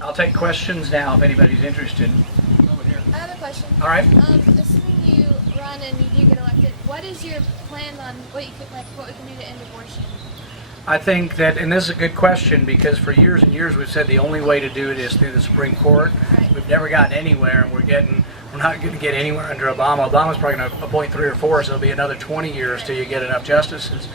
I'll take questions now if anybody's interested. Over here. I have a question. All right. Assuming you run and you do get elected, what is your plan on what we can do to end abortion? I think that, and this is a good question, because for years and years we've said the only way to do it is through the Supreme Court. Right. We've never gotten anywhere, and we're not going to get anywhere under Obama. Obama's probably going to appoint 3 or 4, so it'll be another 20 years till you get enough justices.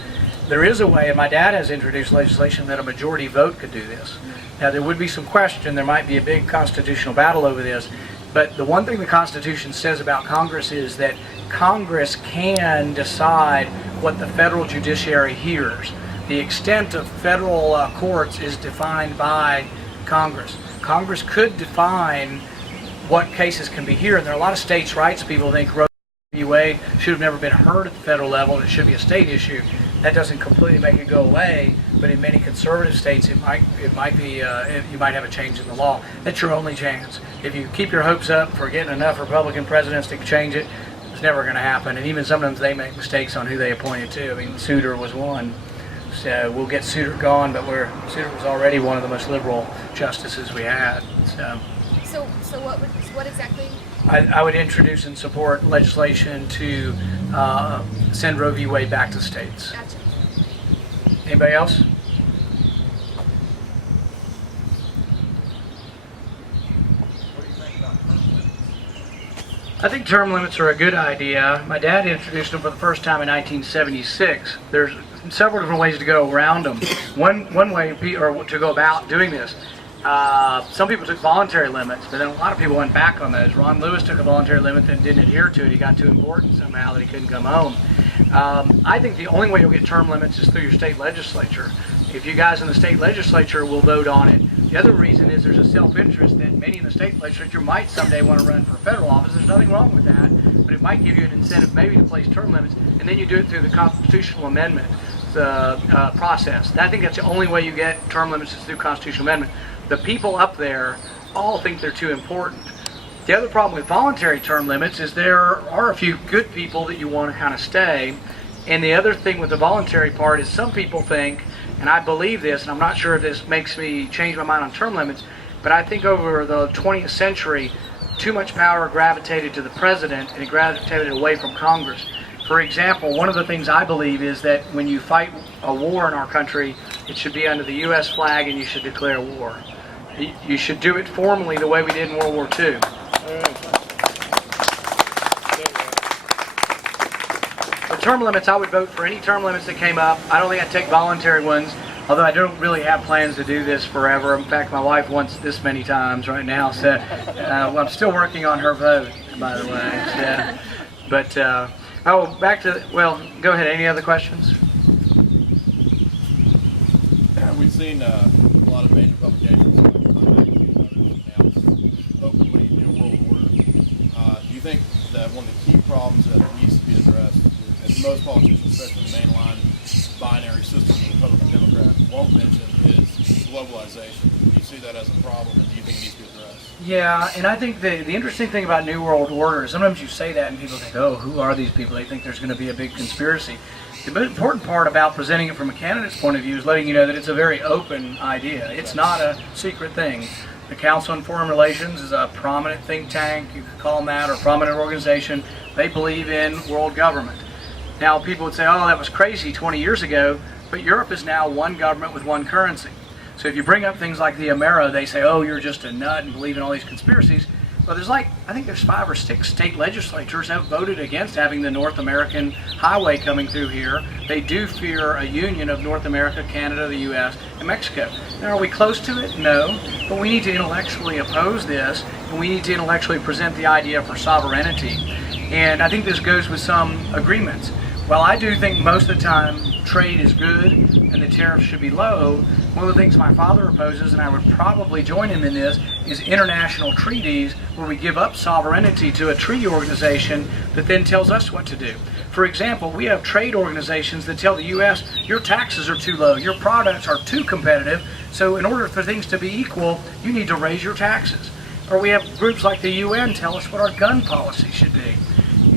There is a way, and my dad has introduced legislation that a majority vote could do this. Now, there would be some question, there might be a big constitutional battle over this, but the one thing the Constitution says about Congress is that Congress can decide what the federal judiciary hears. The extent of federal courts is defined by Congress. Congress could define what cases can be heard. And there are a lot of states' rights people think Roe v. Wade should have never been heard at the federal level, and it should be a state issue. That doesn't completely make it go away, but in many conservative states, it might be you might have a change in the law. That's your only chance. If you keep your hopes up for getting enough Republican presidents to change it, it's never going to happen. And even sometimes they make mistakes on who they appointed to. I mean, Souter was one. So we'll get Souter gone, but Souter was already one of the most liberal justices we had. So what exactly? I would introduce and support legislation to send Roe v. Wade back to states. Gotcha. Anybody else? What do you think about term limits? I think term limits are a good idea. My dad introduced them for the first time in 1976. There's several different ways to go around them. One way or to go about doing this. Some people took voluntary limits, but then a lot of people went back on those. Ron Lewis took a voluntary limit and didn't adhere to it. He got too important somehow that he couldn't come home. I think the only way you'll get term limits is through your state legislature. If you guys in the state legislature will vote on it. The other reason is there's a self-interest that many in the state legislature might someday want to run for federal office. There's nothing wrong with that, but it might give you an incentive maybe to place term limits, and then you do it through the constitutional amendment process. I think that's the only way you get term limits is through constitutional amendment. The people up there all think they're too important. The other problem with voluntary term limits is there are a few good people that you want to kind of stay. And the other thing with the voluntary part is some people think, and I believe this, and I'm not sure if this makes me change my mind on term limits, but I think over the 20th century, too much power gravitated to the president and it gravitated away from Congress. For example, one of the things I believe is that when you fight a war in our country, it should be under the U.S. flag and you should declare war. You should do it formally the way we did in World War II. For term limits, I would vote for any term limits that came up. I don't think I'd take voluntary ones, although I don't really have plans to do this forever. In fact, my wife wants this many times right now, so I'm still working on her vote, by the way. So, back to, go ahead. Any other questions? We've seen a lot of major publications like announce openly New World Order. Do you think that one of the key problems that needs to be addressed, as most politicians, especially in the mainline binary system, Republican Democrat, won't mention, is globalization? Do you see that as a problem, and do you think it needs to be addressed? Yeah, and I think the interesting thing about New World Order is sometimes you say that and people think, oh, who are these people? They think there's going to be a big conspiracy. The important part about presenting it from a candidate's point of view is letting you know that it's a very open idea. It's not a secret thing. The Council on Foreign Relations is a prominent think tank, you could call them that, or prominent organization. They believe in world government. Now, people would say, oh, that was crazy 20 years ago, but Europe is now one government with one currency. So if you bring up things like the Amero, they say, oh, you're just a nut and believe in all these conspiracies. Well, I think there's 5 or 6 state legislatures that have voted against having the North American highway coming through here. They do fear a union of North America, Canada, the U.S., and Mexico. Now, are we close to it? No. But we need to intellectually oppose this, and we need to intellectually present the idea for sovereignty. And I think this goes with some agreements. While I do think most of the time trade is good and the tariffs should be low, one of the things my father opposes, and I would probably join him in this, is international treaties where we give up sovereignty to a treaty organization that then tells us what to do. For example, we have trade organizations that tell the U.S., your taxes are too low, your products are too competitive, so in order for things to be equal, you need to raise your taxes. Or we have groups like the UN tell us what our gun policy should be.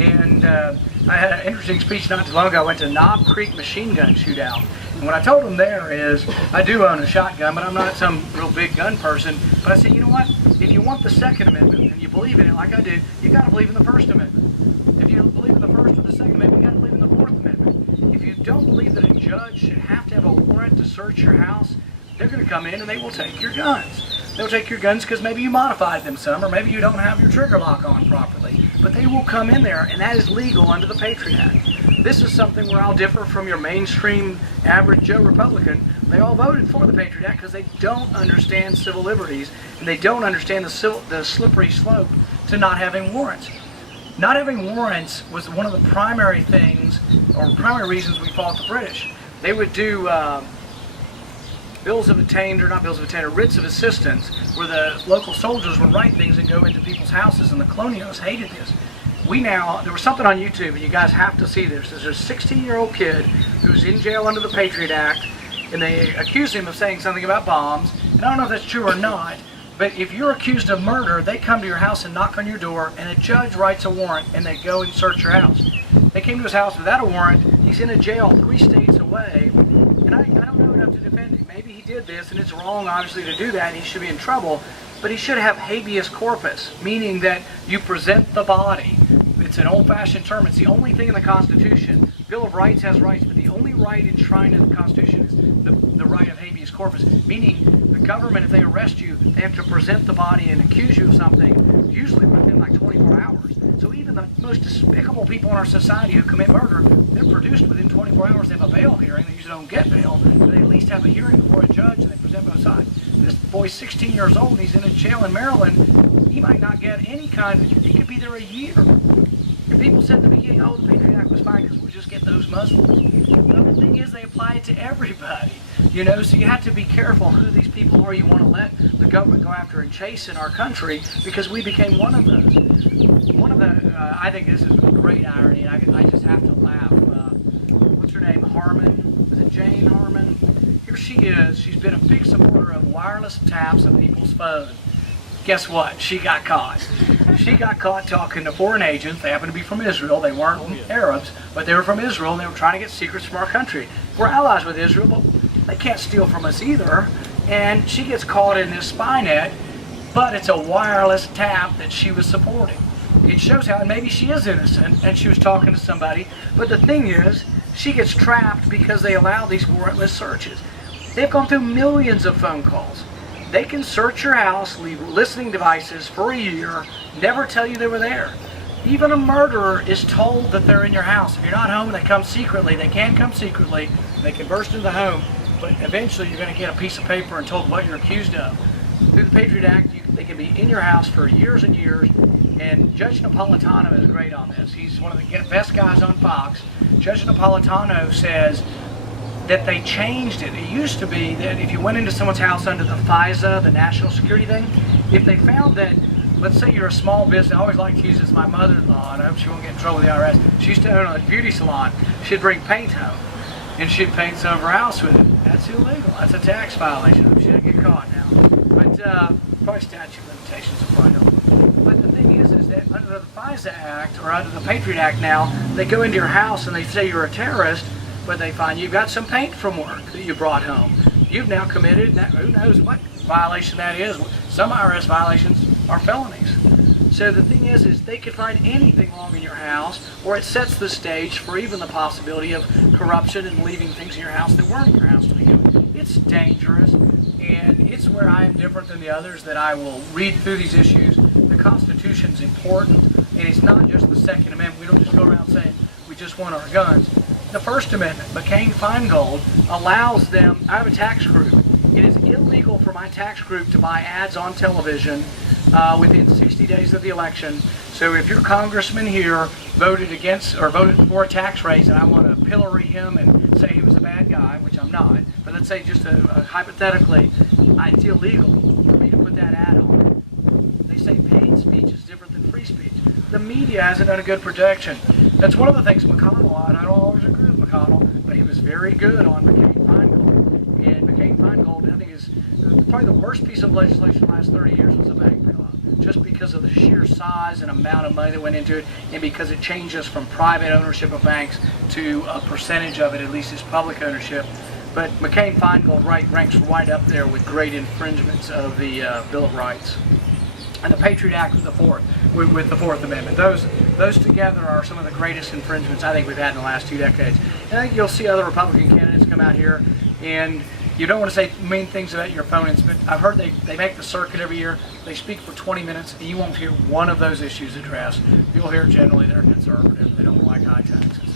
And I had an interesting speech not too long ago. I went to Knob Creek Machine Gun Shootout. And what I told them there is, I do own a shotgun, but I'm not some real big gun person. But I said, you know what? If you want the Second Amendment and you believe in it like I do, you got to believe in the First Amendment. If you believe in the First or the Second Amendment, you got to believe in the Fourth Amendment. If you don't believe that a judge should have to have a warrant to search your house, they're going to come in and they will take your guns. They'll take your guns because maybe you modified them some, or maybe you don't have your trigger lock on properly. But they will come in there, and that is legal under the Patriot Act. This is something where I'll differ from your mainstream average Joe Republican. They all voted for the Patriot Act because they don't understand civil liberties, and they don't understand the slippery slope to not having warrants. Not having warrants was one of the primary things, or primary reasons we fought the British. They would do bills of attainder, not bills of attainder, writs of assistance, where the local soldiers would write things and go into people's houses, and the colonialists hated this. There was something on YouTube, and you guys have to see this. There's a 16-year-old kid who's in jail under the Patriot Act, and they accuse him of saying something about bombs. And I don't know if that's true or not, but if you're accused of murder, they come to your house and knock on your door, and a judge writes a warrant, and they go and search your house. They came to his house without a warrant. He's in a jail 3 states away, and I don't know enough to defend him. Maybe he did this, and it's wrong, obviously, to do that, and he should be in trouble. But he should have habeas corpus, meaning that you present the body. It's an old-fashioned term. It's the only thing in the Constitution. Bill of Rights has rights, but the only right enshrined in the Constitution is the right of habeas corpus, meaning the government, if they arrest you, they have to present the body and accuse you of something, usually within like 24 hours. So even the most despicable people in our society who commit murder, they're produced within 24 hours. They have a bail hearing. They usually don't get bail, but they at least have a hearing before a judge, and they present both sides. This boy's 16 years old, and he's in a jail in Maryland. He might not get any kind. He could be there a year. And people said at the beginning, oh, the Patriot Act was fine because we'll just get those Muslims. Well, the thing is, they apply it to everybody. So you have to be careful who these people are you want to let the government go after and chase in our country, because we became one of those. I think this is a great irony, and I just have to laugh. What's her name? Harmon? Is it Jane Harmon? Here she is. She's been a big supporter of wireless taps of people's phones. Guess what? She got caught. She got caught talking to foreign agents. They happened to be from Israel. They weren't Arabs, but they were from Israel, and they were trying to get secrets from our country. We're allies with Israel, but they can't steal from us either. And she gets caught in this spy net, but it's a wireless tap that she was supporting. It shows how, and maybe she is innocent, and she was talking to somebody, but the thing is, she gets trapped because they allow these warrantless searches. They've gone through millions of phone calls. They can search your house, leave listening devices for a year, never tell you they were there. Even a murderer is told that they're in your house. If you're not home, they come secretly. They can come secretly. They can burst into the home, but eventually you're going to get a piece of paper and told what you're accused of. Through the Patriot Act, they can be in your house for years and years, and Judge Napolitano is great on this. He's one of the best guys on Fox. Judge Napolitano says that they changed it. It used to be that if you went into someone's house under the FISA, the national security thing, if they found that, let's say you're a small business, I always like to use this, my mother-in-law, and I hope she won't get in trouble with the IRS. She used to own a beauty salon. She'd bring paint home, and she'd paint some of her house with it. That's illegal. That's a tax violation. She didn't get caught now. But probably statute of limitations will probably help. But the thing is that under the FISA Act, or under the Patriot Act now, they go into your house and they say you're a terrorist, but they find you've got some paint from work that you brought home. You've now committed, who knows what violation that is. Some IRS violations are felonies. So the thing is they could find anything wrong in your house, or it sets the stage for even the possibility of corruption and leaving things in your house that weren't in your house to begin with. It's dangerous, and it's where I am different than the others, that I will read through these issues. The Constitution's important, and it's not just the Second Amendment. We don't just go around saying we just want our guns. The First Amendment, McCain-Feingold, allows them. I have a tax group. It is illegal for my tax group to buy ads on television within 60 days of the election. So if your congressman here voted against or voted for a tax raise, and I want to pillory him and say he was a bad guy, which I'm not, but let's say just hypothetically, it's illegal for me to put that ad on. They say paid speech is different than free speech. The media hasn't done a good protection. That's one of the things McConnell, and I don't always agree with McConnell, but he was very good on McCain-Feingold. And McCain-Feingold, I think, is probably the worst piece of legislation in the last 30 years was the bank bailout, just because of the sheer size and amount of money that went into it, and because it changed us from private ownership of banks to a percentage of it, at least, is public ownership. But McCain-Feingold ranks right up there with great infringements of the Bill of Rights. And the Patriot Act with the Fourth Amendment. Those together are some of the greatest infringements I think we've had in the last 2 decades. And I think you'll see other Republican candidates come out here, and you don't want to say mean things about your opponents, but I've heard they make the circuit every year. They speak for 20 minutes, and you won't hear one of those issues addressed. You'll hear generally they're conservative. They don't like high taxes.